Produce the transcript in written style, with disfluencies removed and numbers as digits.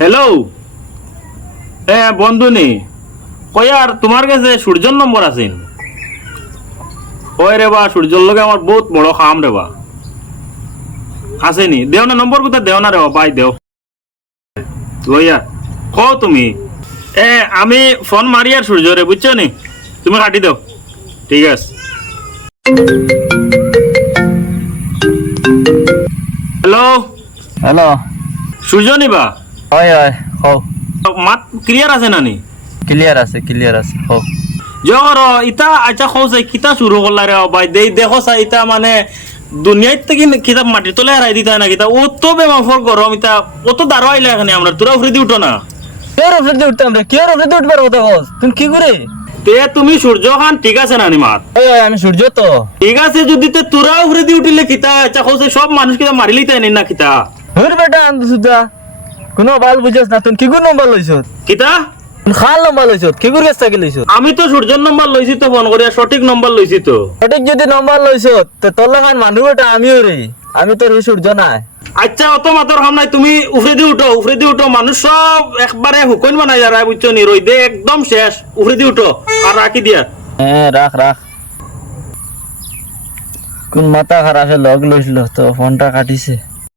Hello, হ্যাঁ বন্ধু নি কয়ার তোমার কাছে সূর্যর নম্বর আছে? কয় রে বা সূর্যর লগে আমার বহুত বড় কাম রে বা আসেনি, দেও না নম্বর কোথা দেও না রে বা, পাই দেও লইয়া কও তুমি। আমি ফোন মারি আর সূর্য রে, বুঝছো নি, তুমি কাটি দাও। ঠিক আছে। Hello, hello. সূর্য নিবা? হয় হয়, হও। মাত ক্লিয়ার আছে নানি? ক্লিয়ার আছে হও। জগর ইতা আচ্ছা খোঁজ কিতা শুরু করলা রে ভাই, দেই দেখো সা ইতা মানে দুনিয়ার থেকে কিতাব মাটির তলে হারাই দিতা না কিতা, ও তো বেমাফর গরম ইতা, ও তো দাঁড়ো আইলা এখানে আমরা তোরা উফরে দি উঠো না। কেউ অফিস দিয়ে উঠতাম রে, কেউ অফিস দিয়ে উঠবার কথা বল, তুমি কি করে? তে তুমি সূর্য খান ঠিক আছে নানি মাত? হয় হয়, আমি সূর্য তো। ঠিক আছে, যদি তে তোরা উফরে দি উঠিলে কিতা আচ্ছা খোঁজ সব মানুষ কিতা মারিলেই তাই না কিতা? হুর বেটা আনতে সুদা কোনো বাল বুঝাস না, তুমি কি করে নম্বর লইছ? কিতা খাল নম্বর লইছ, কি করে কাছ থেকে লইছ? আমি তো সূর্যর নম্বর লইছি তো, ফোন করিয়া সঠিক নম্বর লইছি তো। সঠিক যদি নম্বর লইছ তো তোর লাগান মানুষ বেটা আমিও রে, আমি তোর সূর্য নাই। আচ্ছা অত মাতর হাম নাই, তুমি উফরে দি উঠো, মানুষ সব একবারে হুকন বানাই যারা, বুঝছো নি, রই দে একদম শেষ, উফরে দি উঠো আর রাখি দিয়া। হ্যাঁ রাখ রাখ। কোন মাথা খারাপে লগ লইছিল তো ফোনটা কাটিছে।